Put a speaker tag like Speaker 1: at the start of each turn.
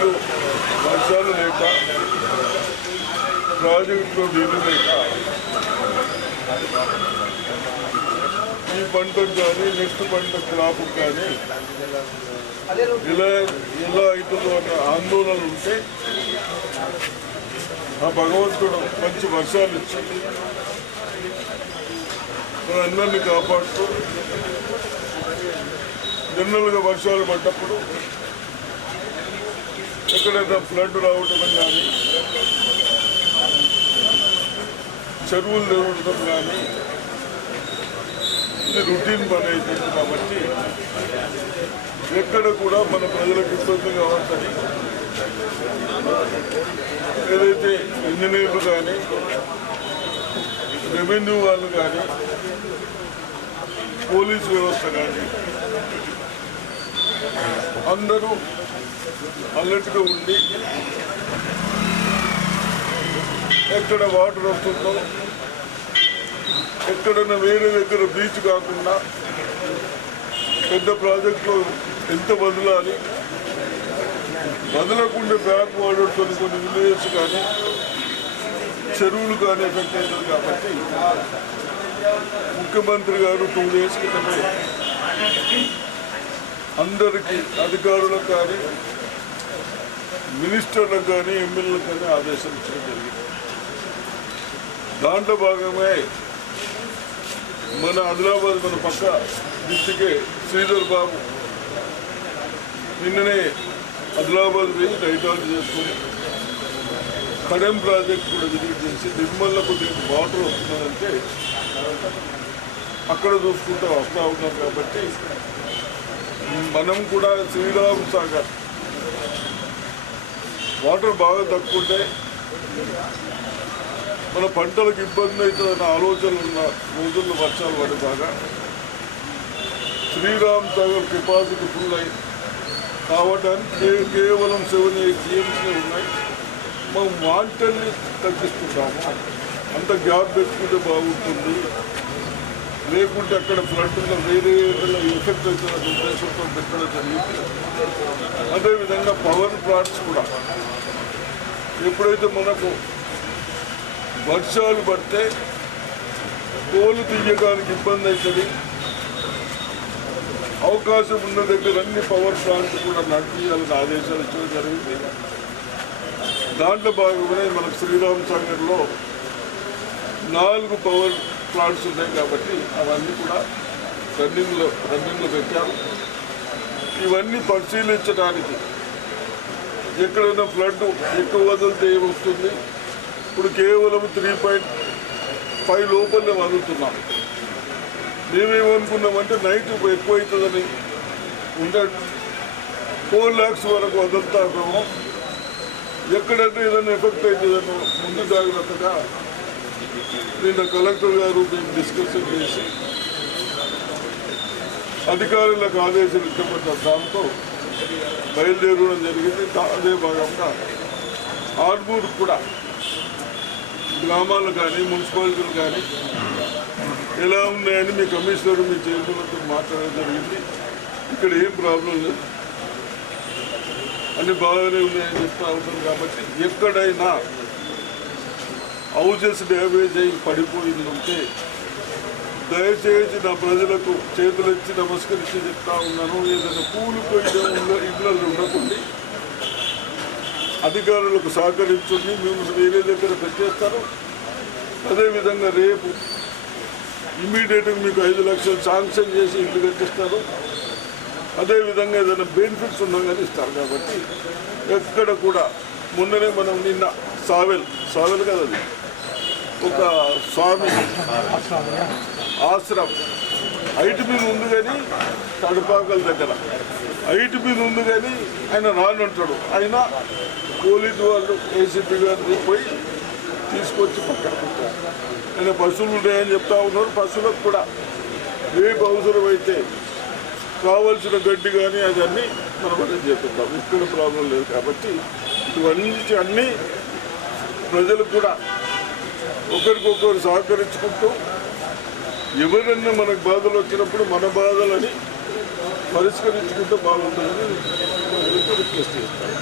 Speaker 1: నీళ్ళు వర్షాలు లేక ప్రాజెక్టులో నీళ్ళు లేక ఈ పంటకు కానీ నెక్స్ట్ పంట క్రాప్ కానీ ఇలా ఇలా అవుతుందో అన్న ఆందోళన ఉంటే ఆ భగవంతుడు మంచి వర్షాలు ఇచ్చి మనందరినీ కాపాడుతూ జనరల్గా వర్షాలు పడ్డప్పుడు ఎక్కడైతే ఫ్లడ్ రావటం కానీ చెరువులు నిలవడం కానీ ఇది రొటీన్ పని అయిపోయింది కాబట్టి ఎక్కడ కూడా మన ప్రజలకు ఇబ్బంది కావద్దని ఏదైతే ఇంజనీర్లు కానీ రెవెన్యూ వాళ్ళు కానీ పోలీస్ వ్యవస్థ కానీ అందరూ అలర్ట్గా ఉండి ఎక్కడ వాటర్ వస్తుందో ఎక్కడన్నా వేరే దగ్గర బీచ్ కాకుండా పెద్ద ప్రాజెక్టులో ఎంత వదలాలి? వదలకుండా బ్యాక్ వాడర్తో కొన్ని కొన్ని విలేజెస్ కానీ చెరువులు కానీ ఎఫెక్ట్ అవుతుంది కాబట్టి ముఖ్యమంత్రి గారు టూ డేస్ క్రితమే అందరికీ అధికారులకు కానీ మినిస్టర్లకు కానీ ఎమ్మెల్యేలకు కానీ ఆదేశాలు ఇచ్చడం జరిగింది. దాంట్లో భాగమే మన ఆదిలాబాద్ మన పక్క డిస్టికే శ్రీధర్ బాబు నిన్ననే ఆదిలాబాద్ పోయి డైటాలజీ చేసుకుని కడెం ప్రాజెక్ట్ కూడా విజిట్ చేసి నిర్మల్లకు దీనికి వాటర్ వస్తుందంటే అక్కడ చూసుకుంటూ వస్తూ ఉన్నాం కాబట్టి మనం కూడా శ్రీరామ్ సాగర్. వాటర్ బాగా తక్కువంటే మన పంటలకు ఇబ్బంది అవుతుందన్న ఆలోచనలు ఉన్న రోజుల్లో వర్షాలు పడి బాగా. శ్రీరామ్ సాగర్ కెపాసిటీ ఫుల్ అయి కావడానికి కేవలం సెవెన్ ఎయిట్ టీఎంసీ ఉన్నాయి. మనం వాంటల్ని తగ్గిస్తుంటాము అంత గ్యాప్ పెట్టుకుంటే బాగుంటుంది. లేకుంటే అక్కడ ఫ్లడ్ వేరే ఎఫెక్ట్ అవుతున్న ఉద్దేశంతో పెట్టడం జరిగింది. అదేవిధంగా పవర్ ప్లాంట్స్ కూడా. ఎప్పుడైతే మనకు వర్షాలు పడితే కోలు తీయడానికి ఇబ్బంది అవుతుంది అవకాశం ఉన్న దగ్గర అన్ని పవర్ ప్లాంట్స్ కూడా నడిపించాలని ఆదేశాలు ఇచ్చడం జరిగింది. దాంట్లో భాగంగానే మనకు శ్రీరామ్ సాగర్లో నాలుగు పవర్ ప్లాంట్స్ ఉన్నాయి కాబట్టి అవన్నీ కూడా రన్నింగ్లో రన్నింగ్లో పెట్టారు. ఇవన్నీ పరిశీలించడానికి ఎక్కడైనా ఫ్లడ్ ఎక్కువ వదిలితే ఏమొస్తుంది? ఇప్పుడు కేవలం త్రీ పాయింట్ ఫైవ్ లోపలనే వదులుతున్నాం. మేమేమనుకున్నామంటే నైట్ ఎక్కువ అవుతుందని ఉండే ఫోర్ ల్యాక్స్ వరకు వదులుతామేమో ఎక్కడైతే ఏదైనా ఎఫెక్ట్ అవుతుందని ముందు జాగ్రత్తగా నిన్న కలెక్టర్ గారు మేము డిస్కషన్ చేసి అధికారులకు ఆదేశాలు ఇచ్చబడ్డ దాంతో బయలుదేరడం జరిగింది. అదే భాగంగా ఆర్మూర్ కూడా గ్రామాలు కానీ మున్సిపాలిటీలు కానీ ఎలా ఉన్నాయని మీ కమిషనర్ మీ చైర్మన్తో మాట్లాడడం జరిగింది. ఇక్కడ ఏం ప్రాబ్లం లేదు. అన్ని బాగానే ఉన్నాయని చెప్తా ఉంటారు కాబట్టి ఎక్కడైనా హౌజెస్ డ్యామేజ్ అయి పడిపోయింది ఉంటే దయచేసి నా ప్రజలకు చేతులెత్తి నమస్కరించి చెప్తా ఉన్నాను. ఏదైనా కూలిపోయిన ఇళ్ళలో ఉండకండి. అధికారులకు సహకరించండి. మేము వేరే దగ్గర పెట్టేస్తాను. అదేవిధంగా రేపు ఇమ్మీడియట్గా మీకు ఐదు లక్షలు శాంక్షన్ చేసి ఇల్లు కట్టిస్తారు అదేవిధంగా ఏదైనా బెనిఫిట్స్ ఉండగానే ఇస్తారు కాబట్టి ఎక్కడ కూడా మొన్ననే మనం నిన్న సావెల్ సావెల్ కదా అది. ఒక స్వామి ఆశ్రమం. హైట్ మీద ఉంది కానీ తడుపాకల దగ్గర. హైట్ మీద ఉంది కానీ ఆయన రానంటాడు ఆయన పోలీసు వాళ్ళు ఏసీపీ గారు పోయి తీసుకొచ్చి పక్కన పెట్టారు. ఆయన పశువులు ఉన్నాయని చెప్తా ఉన్నారు. పశువులకు కూడా రేపు అవసరమైతే కావలసిన గడ్డి కానీ అదన్నీ మనం అరేంజ్ చేపిద్దాం ఇక్కడ ప్రాబ్లం లేదు కాబట్టి ఇవన్నీ అన్నీ ప్రజలకు కూడా ఒకరికొకరు సహకరించుకుంటూ ఎవరన్నా మనకు బాధలు వచ్చినప్పుడు మన బాధలని పరిష్కరించుకుంటే బాగుంటుందని రిక్వెస్ట్ చేస్తాను.